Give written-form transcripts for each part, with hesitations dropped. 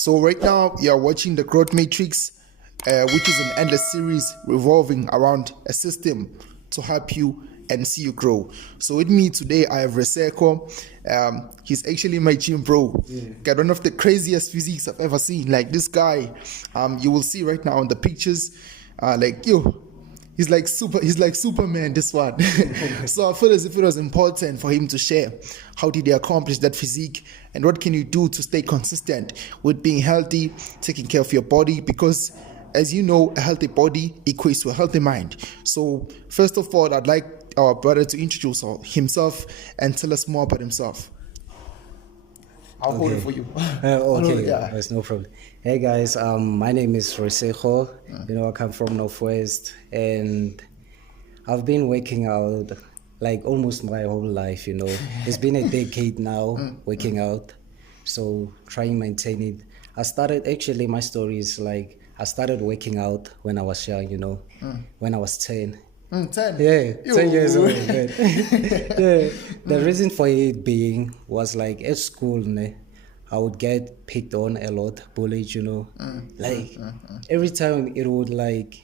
So right now you are watching the Growth Matrix, which is an endless series revolving around a system to help you and see you grow. So with me today I have Reseko. He's actually my gym bro. Got one of the craziest physiques I've ever seen. Like this guy, you will see right now on the pictures. He's like Superman, this one. So I feel as if it was important for him to share how did he accomplish that physique and what can you do to stay consistent with being healthy, taking care of your body, because as you know, a healthy body equates to a healthy mind. So first of all, I'd like our brother to introduce himself and tell us more about himself. I'll hold it for you. Okay, there's no problem. Hey guys, my name is Reseko. I come from Northwest, and I've been working out like almost my whole life. It's been a decade now working out, so trying to maintain it. My story is like I started working out when I was young. When I was 10. 10? Yeah, 10 years old. The reason for it being was like at school, I would get picked on a lot, bullied, every time it would like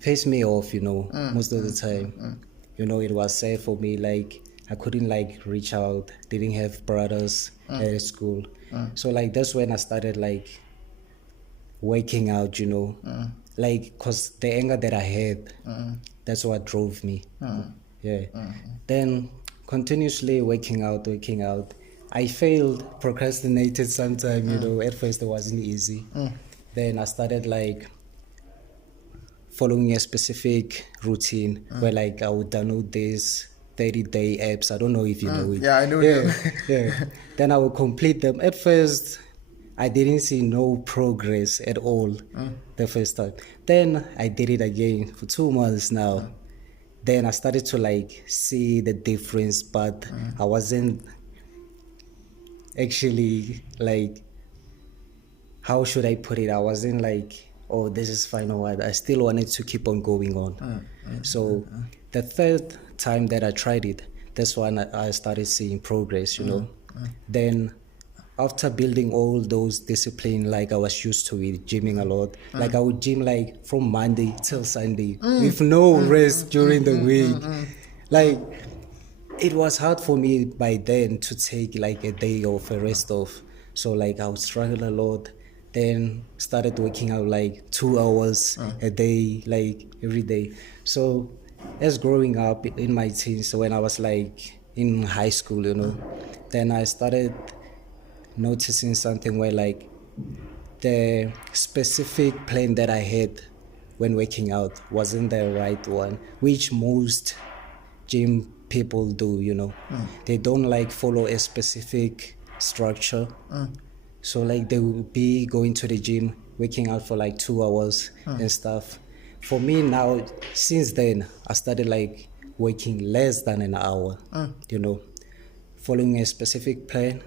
piss me off, most of the time. It was sad for me, like I couldn't like reach out, didn't have brothers at school. So like that's when I started like working out, like cause the anger that I had, that's what drove me. Then continuously working out. I failed, procrastinated sometime, at first it wasn't easy. Then I started like following a specific routine where like I would download this 30-day apps. I don't know if you know it. Yeah, I know them. Then I would complete them. At first, I didn't see no progress at all the first time. Then I did it again for 2 months now. Then I started to like see the difference, but I wasn't actually like, how should I put it? I wasn't like, oh, this is fine or what. I still wanted to keep on going on. So the third time that I tried it, that's when I started seeing progress, Then after building all those discipline, like I was used to it, gymming a lot. Like I would gym like from Monday till Sunday with no rest during the week. Like it was hard for me by then to take like a day off, a rest off. So like I would struggle a lot. Then started working out like 2 hours a day, like every day. So as growing up in my teens, when I was like in high school, then I started noticing something where like the specific plan that I had when working out wasn't the right one, which most gym people do. They don't like follow a specific structure. So like they will be going to the gym, working out for like 2 hours and stuff. For me now, since then, I started like working less than an hour, following a specific plan,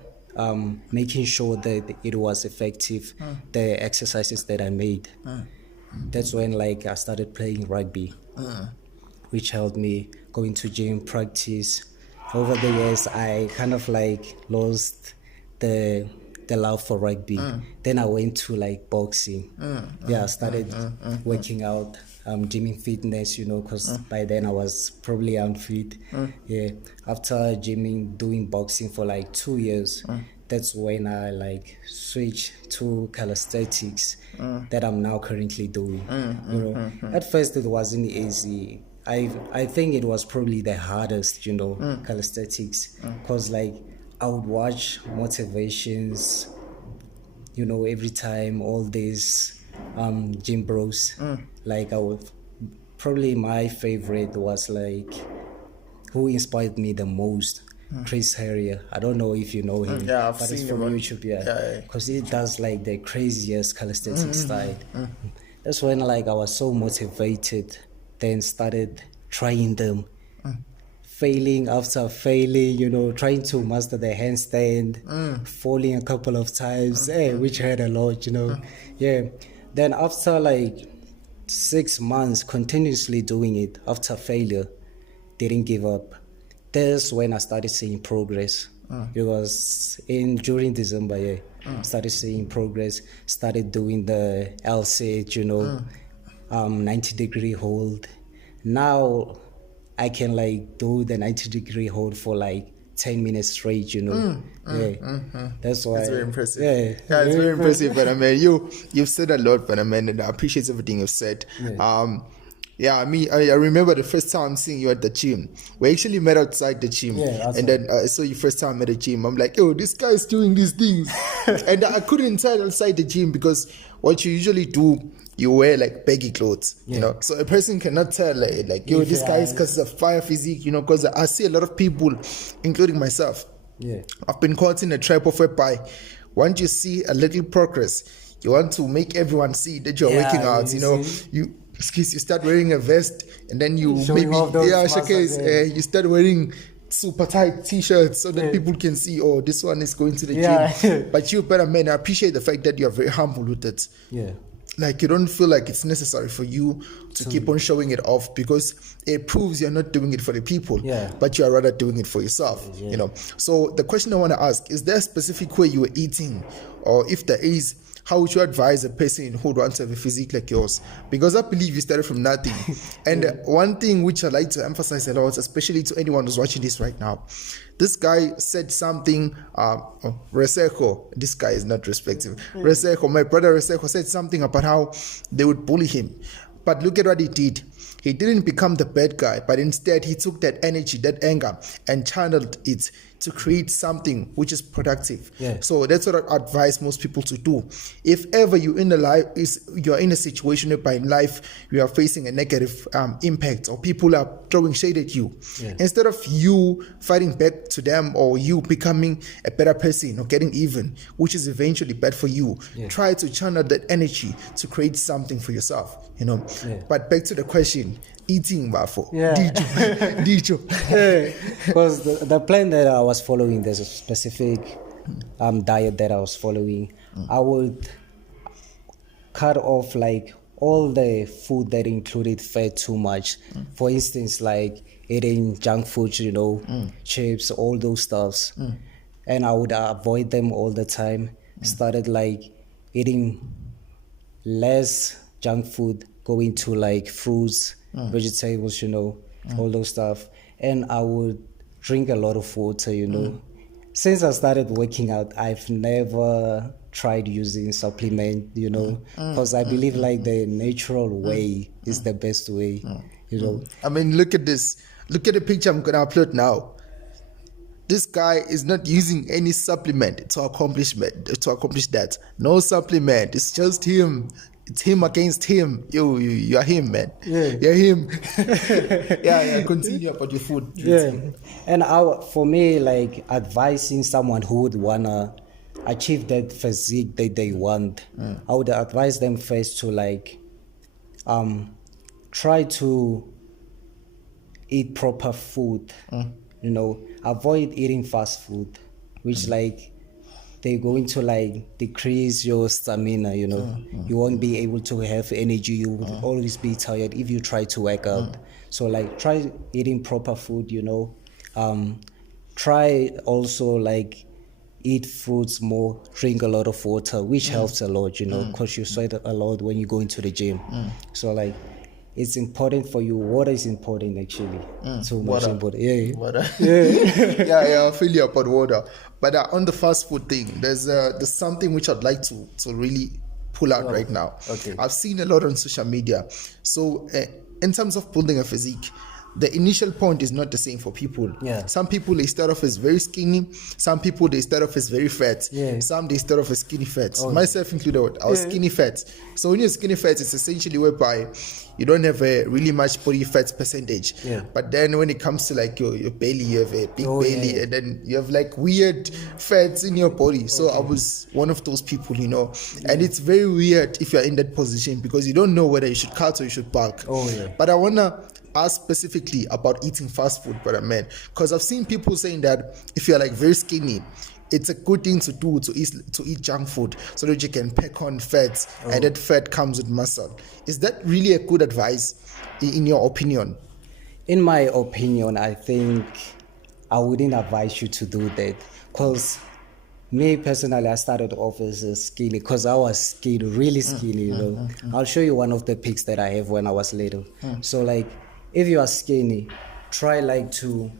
making sure that it was effective, the exercises that I made. That's when like I started playing rugby, which helped me going to gym, practice. Over the years, I kind of like lost the love for rugby. Then I went to like boxing. I started working out, gymming fitness, because by then I was probably unfit. After gymming, doing boxing for like 2 years, that's when I like switched to calisthenics that I'm now currently doing. At first it wasn't easy. I think it was probably the hardest, calisthenics, because like I would watch motivations, every time, all these gym bros. Like probably my favorite was like, who inspired me the most? Chris Harrier. I don't know if you know him. Yeah, I've but seen it's from him. YouTube, because he does like the craziest calisthenics style. That's when like I was so motivated, then started trying them. Failing after failing, trying to master the handstand, falling a couple of times, which hurt a lot, Then after like 6 months continuously doing it, after failure, didn't give up. That's when I started seeing progress. It was during December, started seeing progress, started doing the L-sit, 90-degree hold. Now I can like do the 90-degree hold for like 10 minutes straight, That's why. That's very impressive. Yeah, It's very impressive, but I mean, you've said a lot, but I mean, and I appreciate everything you've said. I remember the first time seeing you at the gym. We actually met outside the gym, and then I saw you first time at the gym. I'm like, yo, this guy's doing these things, and I couldn't tell outside the gym because what you usually do, you wear like baggy clothes, so a person cannot tell like yo, this guy is because of fire physique, because I see a lot of people, including myself. I've been caught in a trap of whereby once you see a little progress, you want to make everyone see that you're working out. You start wearing a vest, and then you you start wearing super tight t-shirts so that people can see, oh, this one is going to the gym. But you, better man, I appreciate the fact that you're very humble with it. Like you don't feel like it's necessary for you to keep on showing it off because it proves you're not doing it for the people, but you are rather doing it for yourself. So the question I want to ask, is there a specific way you were eating, or if there is, how would you advise a person who wants to have a physique like yours? Because I believe you started from nothing. And one thing which I like to emphasize a lot, especially to anyone who's watching this right now, this guy said something, Reseko, this guy is not respectful. Reseko, my brother Reseko, said something about how they would bully him. But look at what he did. He didn't become the bad guy, but instead he took that energy, that anger, and channeled it to create something which is productive. So that's what I advise most people to do. If ever you're in a situation whereby in life you are facing a negative impact, or people are throwing shade at you, instead of you fighting back to them or you becoming a better person or getting even, which is eventually bad for you, try to channel that energy to create something for yourself. But back to the question, eating bafo. Because the plan that I was following, there's a specific diet that I was following. I would cut off like all the food that included fat too much. For instance, like eating junk food, chips, all those stuffs. And I would avoid them all the time. Started like eating less junk food, going to like fruits, vegetables, all those stuff. And I would drink a lot of water, Since I started working out, I've never tried using supplement, because I believe like the natural way is the best way, I mean, look at this. Look at the picture I'm going to upload now. This guy is not using any supplement to accomplish that. No supplement. It's just him. It's him against him. You are him, man. You're him. Continue about your food. And for me, like advising someone who would wanna achieve that physique that they want, I would advise them first to like try to eat proper food. Avoid eating fast food, which like they're going to like decrease your stamina. You won't be able to have energy. You will always be tired if you try to work out. So like try eating proper food. Try also like eat fruits more, drink a lot of water, which helps a lot. Because you sweat a lot when you go into the gym. So like it's important for you. Water is important actually. So much important. Water. I feel you about water. But on the fast food thing, there's something which I'd like to really pull out right now. I've seen a lot on social media. So in terms of building a physique, the initial point is not the same for people. Some people, they start off as very skinny. Some people, they start off as very fat. Some, they start off as skinny fat. Myself included, I was skinny fat. So when you're skinny fat, it's essentially whereby you don't have a really much body fat percentage. But then when it comes to like your belly, you have a big belly, and then you have like weird fats in your body. So I was one of those people, and it's very weird if you're in that position because you don't know whether you should cut or you should bulk. But I want to ask specifically about eating fast food, brother man, because I've seen people saying that if you're like very skinny, it's a good thing to do to eat junk food so that you can pack on fats and that fat comes with muscle. Is that really a good advice in your opinion? In my opinion, I think I wouldn't advise you to do that because Me personally, I started off as a skinny because I was skinny, really skinny, you know. I'll show you one of the pics that I have when I was little. So like, if you are skinny, try like to,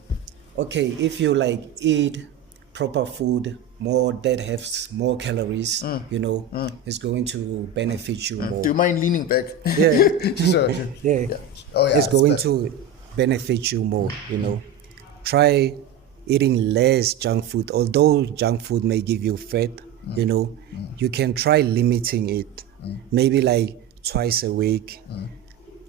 okay, if you like eat proper food, more that has more calories, you know, it's going to benefit you more. Do you mind leaning back? Yeah. Sure. Yeah. Oh yeah. It's going better. to benefit you more, you know. Try eating less junk food. Although junk food may give you fat, you know, you can try limiting it. Maybe like twice a week.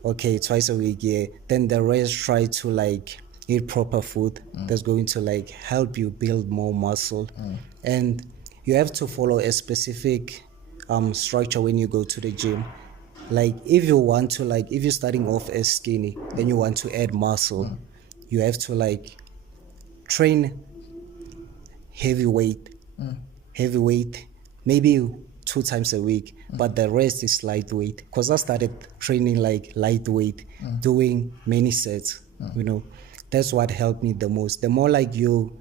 Okay, twice a week, yeah. Then the rest try to like eat proper food that's going to like help you build more muscle. And you have to follow a specific structure when you go to the gym. Like if you want to like if you're starting off as skinny and you want to add muscle, you have to like train heavyweight, maybe 2 times a week, but the rest is lightweight. Because I started training like lightweight, doing many sets, you know. That's what helped me the most. The more like you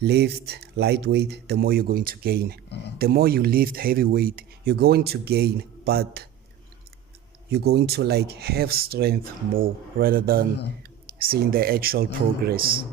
lift lightweight, the more you're going to gain. The more you lift heavyweight, you're going to gain, but you're going to like have strength more rather than seeing the actual progress.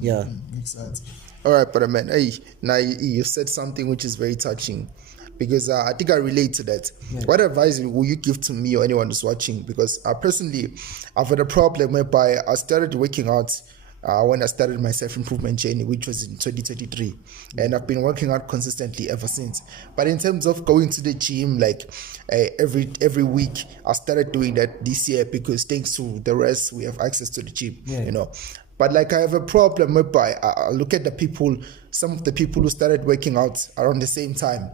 Yeah. Makes sense. All right, but man, hey, now you said something which is very touching, because I think I relate to that. What advice will you give to me or anyone who's watching? Because personally, I've had a problem whereby I started working out when I started my self-improvement journey, which was in 2023, and I've been working out consistently ever since. But in terms of going to the gym, like every week, I started doing that this year because thanks to the rest, we have access to the gym, you know. But like I have a problem whereby I look at the people, some of the people who started working out around the same time,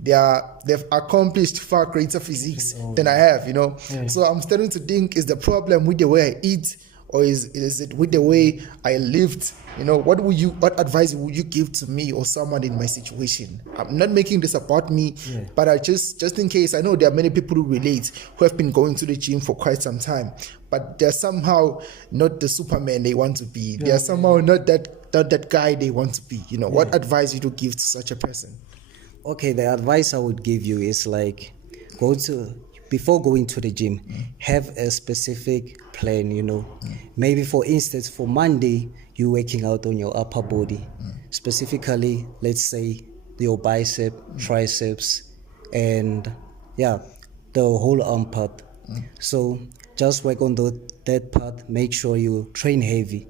they've accomplished far greater physiques than I have, you know. So I'm starting to think, is the problem with the way I eat, or is it with the way I lived? You know, what advice would you give to me or someone in my situation? I'm not making this about me, but I just in case, I know there are many people who relate, who have been going to the gym for quite some time, but they're somehow not the Superman they want to be. They're somehow not that guy they want to be. You know, what advice would you give to such a person? Okay, the advice I would give you is like, before going to the gym, have a specific plan, you know. Maybe for instance, for Monday, you're working out on your upper body. Specifically, let's say your bicep, triceps, and the whole arm part. So just work on that part. Make sure you train heavy.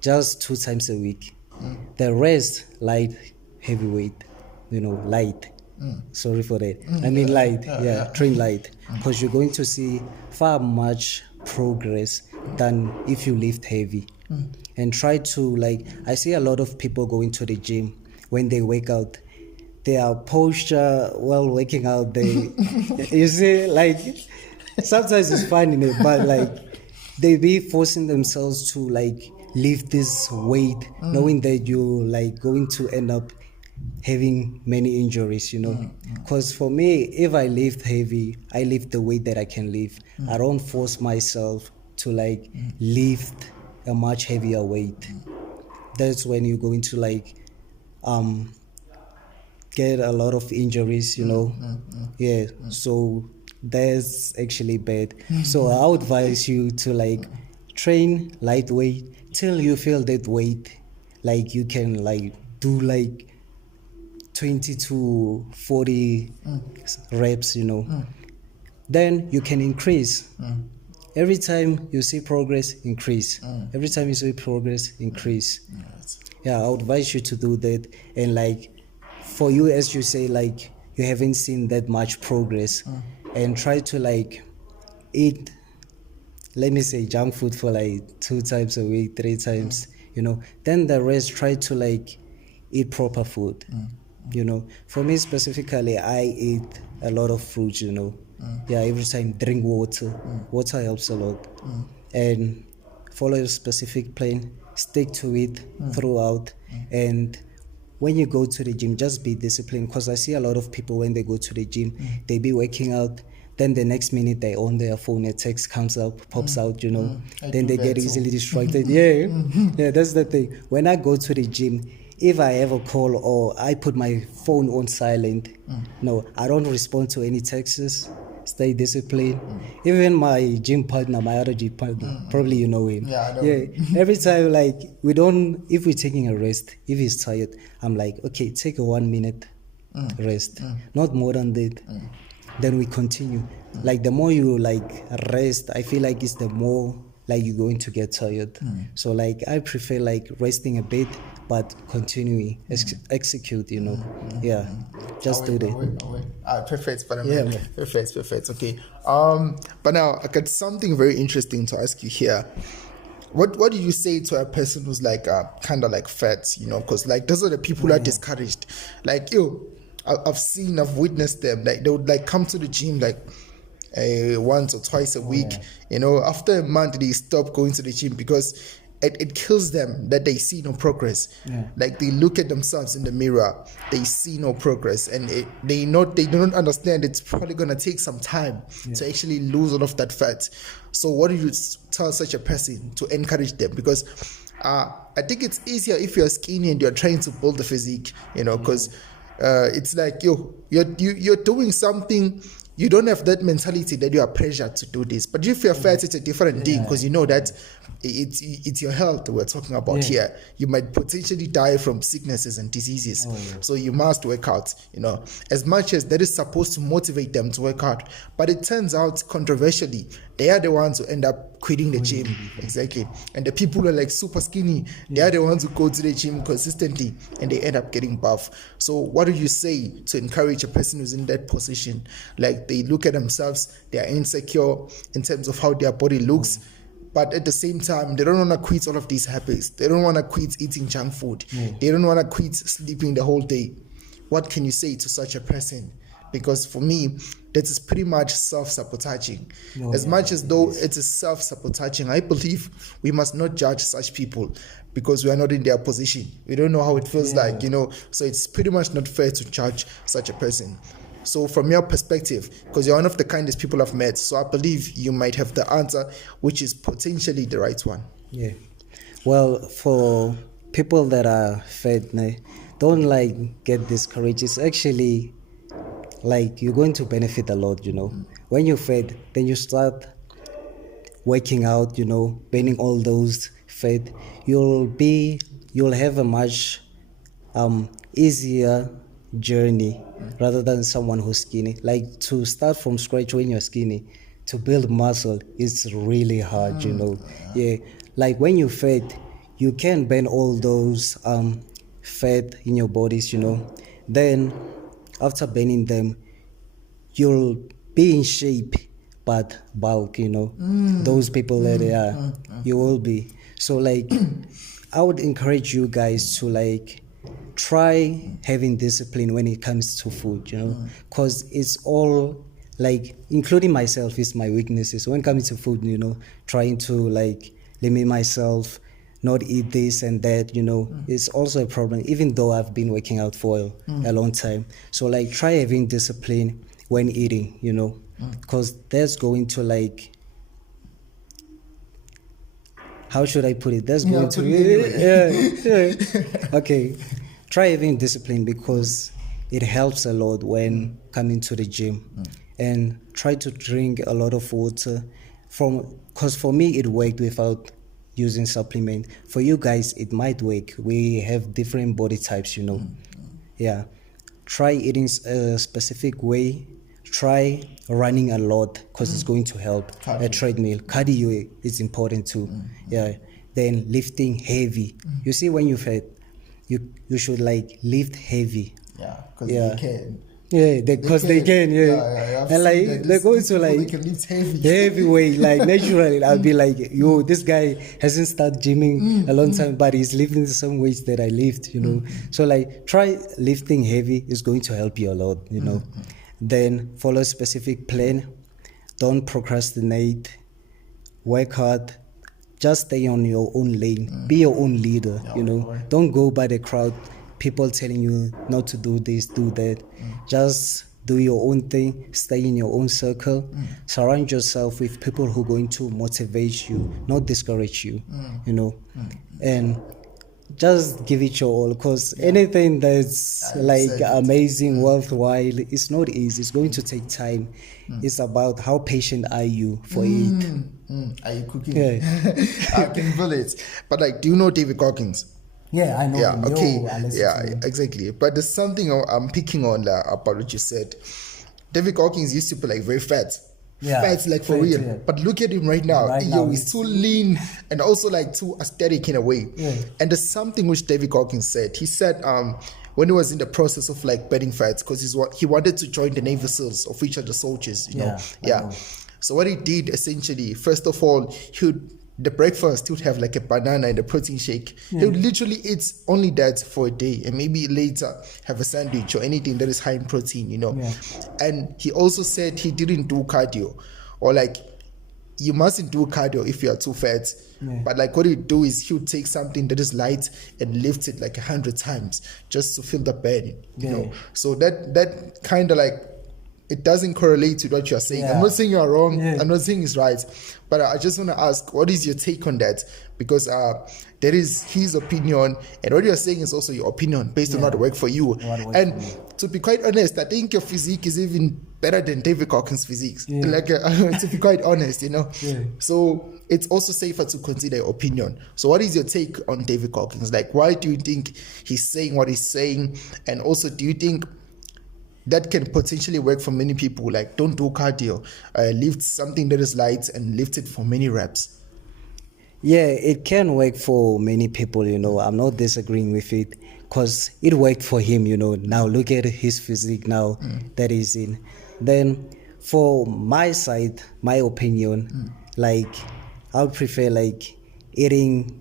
Just 2 times a week. The rest, light, heavyweight, you know, light. Sorry for that. I mean light, train light, because you're going to see far much progress than if you lift heavy. And try to like, I see a lot of people going to the gym, when they wake out, their posture while working out, they you see, like sometimes it's funny, but like they be forcing themselves to like lift this weight, knowing that you're like going to end up having many injuries, you know. Because for me, if I lift heavy, I lift the weight that I can lift. I don't force myself to like lift a much heavier weight. That's when you're going to like get a lot of injuries, you know. So that's actually bad. So I would advise you to like train lightweight till you feel that weight, like you can like do like 20 to 40 reps, you know. Then you can increase. Every time you see progress, increase. Every time you see progress, increase. I would advise you to do that. And like for you, as you say, like you haven't seen that much progress, and try to like eat, let me say, junk food for like 2 times a week, 3 times, you know. Then the rest, try to like eat proper food. You know, for me specifically, I eat a lot of fruit, you know. Every time drink water. Water helps a lot. And follow a specific plan, stick to it throughout. And when you go to the gym, just be disciplined, because I see a lot of people when they go to the gym, they be working out, then the next minute they on their phone, a text comes up, pops out, you know. Then they get easily distracted. That's the thing. When I go to the gym, if I ever call or I put my phone on silent, no, I don't respond to any texts. Stay disciplined. Even my gym partner, my other gym partner, probably you know him. Yeah, I know Yeah. him. Every time, like, if we're taking a rest, if he's tired, I'm like, okay, take a 1 minute rest, not more than that. Then we continue. Like, the more you like rest, I feel like it's the more like you're going to get tired. So like I prefer like resting a bit but continuing execute, yeah, just do that. Perfect, but Yeah, man. perfect. Okay. But now I got something very interesting to ask you here. What do you say to a person who's like kind of like fat, because like those are the people who are discouraged. Like, I've witnessed them. Like, they would like come to the gym like once or twice a week. After a month they stop going to the gym because it kills them that they see no progress. Like, they look at themselves in the mirror, they see no progress, and they don't understand it's probably gonna take some time to actually lose all of that fat. So what do you tell such a person to encourage them? Because I think it's easier if you're skinny and you're trying to build a physique, because it's like you're doing something. You don't have that mentality that you are pressured to do this. But if you're fat, it's a different thing, because you know that it's your health we're talking about here. You might potentially die from sicknesses and diseases. So you must work out, as much as that is supposed to motivate them to work out. But it turns out, controversially, they are the ones who end up quitting the gym. Exactly. And the people who are like super skinny, they are the ones who go to the gym consistently and they end up getting buff. So what do you say to encourage a person who's in that position? Like, they look at themselves, they are insecure in terms of how their body looks, but at the same time, they don't want to quit all of these habits. They don't want to quit eating junk food. They don't want to quit sleeping the whole day. What can you say to such a person? Because for me, that is pretty much self-sabotaging. As much as though it is self-sabotaging, I believe we must not judge such people because we are not in their position. We don't know how it feels like, so it's pretty much not fair to judge such a person. So from your perspective, because you're one of the kindest people I've met, so I believe you might have the answer, which is potentially the right one. Yeah. Well, for people that are fat, don't like get discouraged. It's actually like you're going to benefit a lot, When you're fat, then you start working out, burning all those fat. You'll have a much easier journey rather than someone who's skinny. Like, to start from scratch when you're skinny, to build muscle is really hard, Yeah, like when you're fat, you can burn all those fat in your bodies, Then after burning them, you'll be in shape but bulk, Those people that they are, you will be. So like I would encourage you guys to like try having discipline when it comes to food, because it's all like, including myself, is my weaknesses when it comes to food, trying to like limit myself, not eat this and that, it's also a problem, even though I've been working out for a long time. So like try having discipline when eating, because that's going to like, how should I put it? That's going to Okay. Try having discipline because it helps a lot when coming to the gym. And try to drink a lot of water because for me it worked without using supplement. For you guys it might work. We have different body types, Yeah. Try eating a specific way. Try running a lot because it's going to help. A treadmill. Cardio is important too. Yeah. Then lifting heavy. You see, when you're fat, you should like lift heavy. Yeah, because they can. Yeah, because they can. And like they're going to like they can lift heavy weight. Like naturally, I'll be like, yo, this guy hasn't started gymming a long time, but he's lifting some weights that I lift. So like try lifting heavy. Is going to help you a lot. Then follow a specific plan. Don't procrastinate. Work hard. Just stay on your own lane. Be your own leader, Don't go by the crowd, people telling you not to do this, do that. Just do your own thing. Stay in your own circle. Surround yourself with people who are going to motivate you, not discourage you, And just give it your all, because anything that's like 100%. amazing, worthwhile, it's not easy. It's going to take time. It's about how patient are you for it. Are you cooking? Yeah. I can feel it. But like, do you know David Goggins? Yeah, I know. Yeah, him. okay. Yo, I listen Yeah, to him. exactly. But there's something I'm picking on about what you said. David Goggins used to be like very fat. Yeah, Fat, like for fat, real. yeah. But look at him right now. Right Yo, now, he's too lean and also like too aesthetic in a way. Yeah. And there's something which David Goggins said. He said when he was in the process of like burning fats, because he wanted to join the Navy SEALs of each of the soldiers, you know. Yeah, I know. So what he did essentially, first of all, the breakfast, he would have like a banana and a protein shake. He would literally eat only that for a day, and maybe later have a sandwich or anything that is high in protein, you know. Yeah. And he also said he didn't do cardio, or like you mustn't do cardio if you are too fat. Yeah. But like what he'd do is he would take something that is light and lift it like 100 times just to feel the burn, you know. So that kind of like, it doesn't correlate with what you're saying. Yeah. I'm not saying you're wrong. Yeah. I'm not saying it's right. But I just want to ask, what is your take on that? Because there is his opinion, and what you're saying is also your opinion based on what worked for you. And to be quite honest, I think your physique is even better than David Goggins' physique. Yeah. Like, to be quite honest, you know. Yeah. So it's also safer to consider your opinion. So what is your take on David Goggins? Like, why do you think he's saying what he's saying? And also, do you think that can potentially work for many people? Like, don't do cardio, lift something that is light and lift it for many reps. Yeah, it can work for many people, you know. I'm not disagreeing with it, because it worked for him, you know. Now look at his physique now that he's in. Then for my side, my opinion, like I would prefer like eating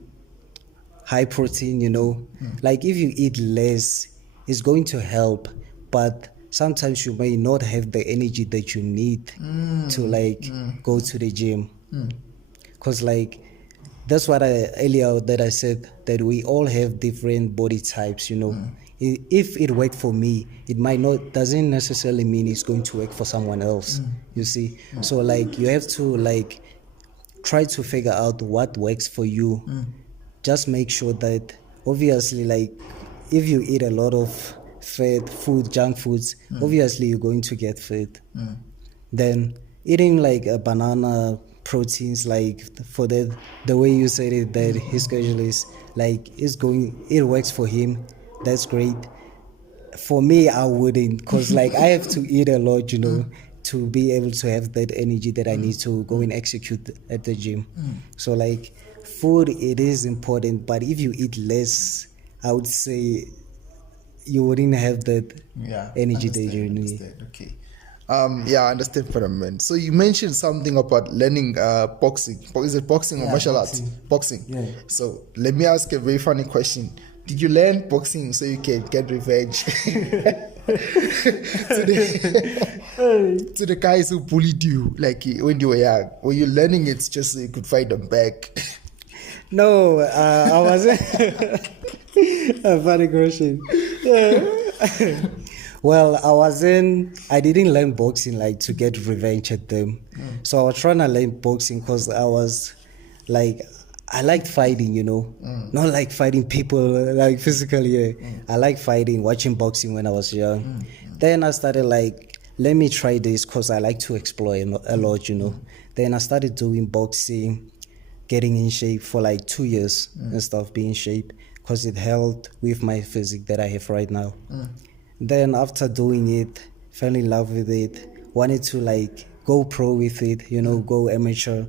high protein, you know. Like if you eat less, it's going to help, but sometimes you may not have the energy that you need to like go to the gym. Because like that's what earlier that I said, that we all have different body types, you know. If it worked for me, it might not, doesn't necessarily mean it's going to work for someone else, you see. So like you have to like try to figure out what works for you. Just make sure that obviously, like if you eat a lot of fat food, junk foods, obviously you're going to get fat. Then eating like a banana, proteins, like for the way you said it, that his schedule is like it works for him, that's great. For me, I wouldn't, because like I have to eat a lot, you know, to be able to have that energy that I need to go and execute at the gym. So like food, it is important, but if you eat less, I would say you wouldn't have that energy that you need. Okay. I understand for a minute. So you mentioned something about learning boxing. Is it boxing or martial arts? Boxing. Yeah. So let me ask a very funny question. Did you learn boxing so you can get revenge to the guys who bullied you, like when you were young? Were you learning it just so you could fight them back? No, I wasn't. A funny question. Well, I didn't learn boxing like to get revenge at them. So I was trying to learn boxing because I was like, I liked fighting, you know, not like fighting people like physically. I like fighting, watching boxing when I was young. Then I started like, let me try this because I like to explore a lot, you know. Then I started doing boxing, getting in shape for like 2 years and stuff, being in shape, because it helped with my physique that I have right now. Then after doing it, fell in love with it, wanted to like go pro with it, you know, go amateur.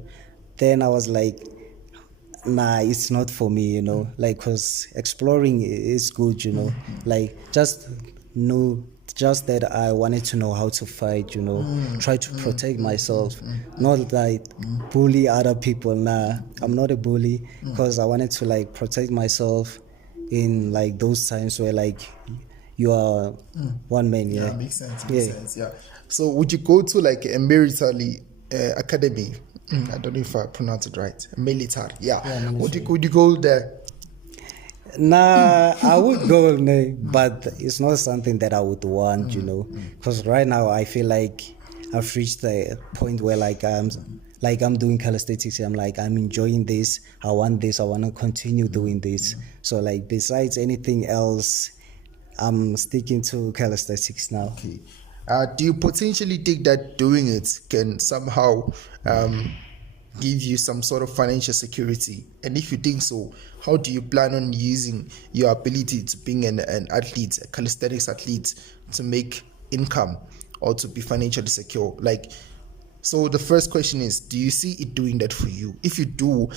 Then I was like, nah, it's not for me, you know, like, because exploring is good, you know, like just that I wanted to know how to fight, you know, try to protect myself, not like bully other people. Nah, I'm not a bully, because I wanted to like protect myself in like those times where like you are one man. Yeah, makes sense. Makes sense. Yeah. So would you go to like a military academy? I don't know if I pronounce it right. Military. Yeah. Would you go there? Nah, I would go, but it's not something that I would want, you know, because right now I feel like I've reached the point where like I'm like I'm doing calisthenics, I'm like, I'm enjoying this, I want to continue doing this. So like besides anything else, I'm sticking to calisthenics now. Okay. Do you potentially think that doing it can somehow give you some sort of financial security? And if you think so, how do you plan on using your ability to being an athlete, a calisthenics athlete, to make income or to be financially secure? Like, so the first question is, do you see it doing that for you? If you do,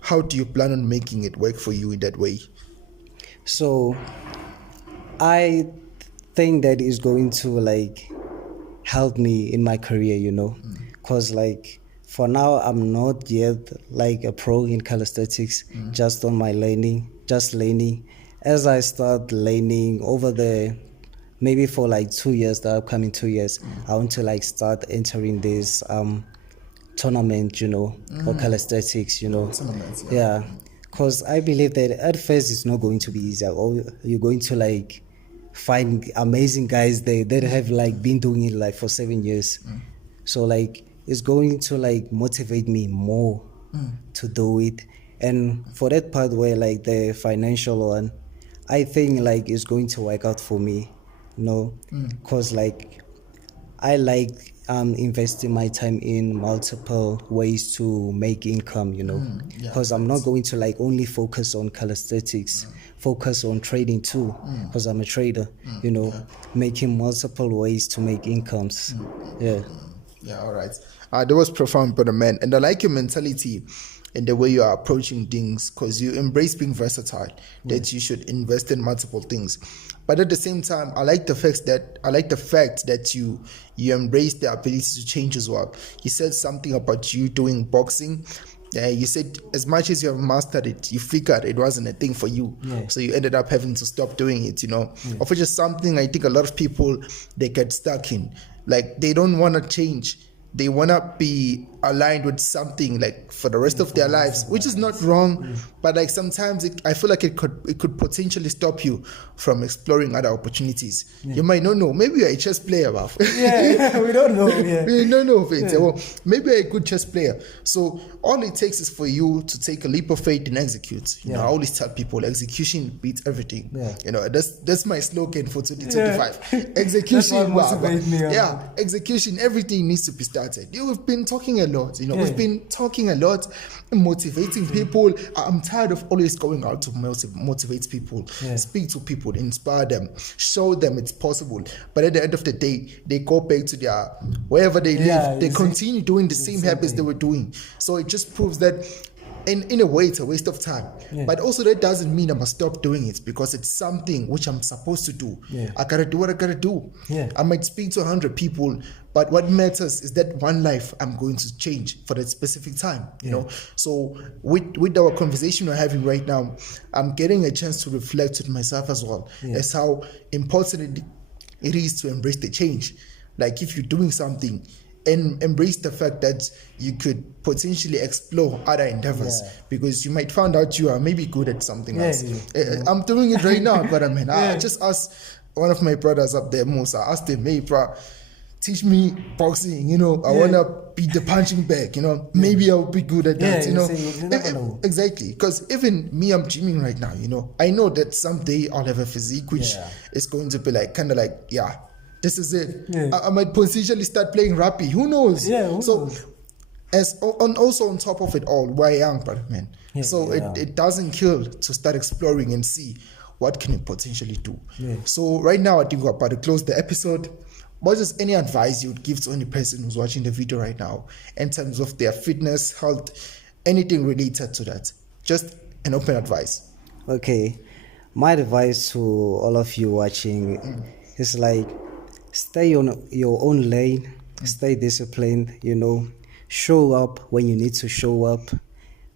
how do you plan on making it work for you in that way? So I think that is going to like help me in my career, because like for now I'm not yet like a pro in calisthenics, just on my learning. As I start learning over maybe for like 2 years, the upcoming 2 years, I want to like start entering this tournament, for calisthenics, Tournaments, yeah, because I believe that at first it's not going to be easy. Or you're going to like find amazing guys there that have like been doing it like for 7 years. So like it's going to like motivate me more to do it. And for that part where like the financial one, I think like it's going to work out for me, because like I like investing my time in multiple ways to make income, because I'm not going to like only focus on calisthenics, focus on trading too, because I'm a trader, making multiple ways to make incomes. Yeah, all right. That was profound, brother man. And I like your mentality and the way you are approaching things, because you embrace being versatile, that you should invest in multiple things. But at the same time, I like the fact that you embrace the ability to change as well. You said something about you doing boxing. You said as much as you have mastered it, you figured it wasn't a thing for you. So you ended up having to stop doing it, of which is something I think a lot of people, they get stuck in. Like they don't want to change. They want to be aligned with something like for the rest of their lives, which is not wrong, but like sometimes I feel like it could potentially stop you from exploring other opportunities. You might not know. Maybe you're a chess player, Buff. We don't know. We don't know of it. Well, maybe you're a good chess player. So all it takes is for you to take a leap of faith and execute. I always tell people, execution beats everything. That's my slogan for 2025. Execution. Execution. Everything needs to be started. We've been talking a lot. We've been talking a lot, motivating people. I'm tired of always going out to motivate people, speak to people, inspire them, show them it's possible. But at the end of the day, they go back to their wherever they live. They continue doing the same habits they were doing. So it just proves that in a way it's a waste of time. But also that doesn't mean I must stop doing it, because it's something which I'm supposed to do. I gotta do what I gotta do. I might speak to 100 people, but what matters is that one life I'm going to change for that specific time. So with our conversation we're having right now, I'm getting a chance to reflect with myself as well as how important it is to embrace the change. Like if you're doing something, and embrace the fact that you could potentially explore other endeavors, because you might find out you are maybe good at something else. I'm doing it right now, but I just asked one of my brothers up there, Musa. I asked him, hey, bro, teach me boxing. I want to beat the punching bag. Maybe I'll be good at that. You never know. Exactly, because even me, I'm gymming right now. I know that someday I'll have a physique which is going to be like kind of like this is it. I might potentially start playing rugby. Who knows? Also on top of it all, we're young, brother, man. It doesn't kill to start exploring and see what can it potentially do. So right now, I think we're about to close the episode. What is any advice you would give to any person who's watching the video right now in terms of their fitness, health, anything related to that? Just an open advice. Okay. My advice to all of you watching is like, stay on your own lane, stay disciplined, show up when you need to show up.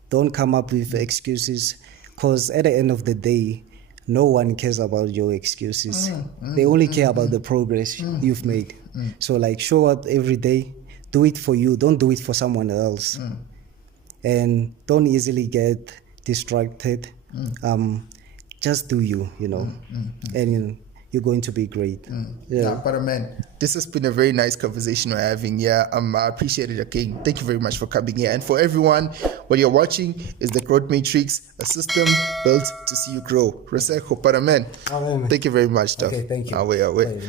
Don't come up with excuses, because at the end of the day, no one cares about your excuses. They only care about the progress you've made. So like show up every day, do it for you, don't do it for someone else. And don't easily get distracted. Just do you, and you're going to be great. Yeah, but man, this has been a very nice conversation we're having. Yeah, I appreciate it again. Thank you very much for coming here. And for everyone, what you're watching is the Growth Matrix, a system built to see you grow. Reseko, but man, thank you very much. Okay, thank you. Away.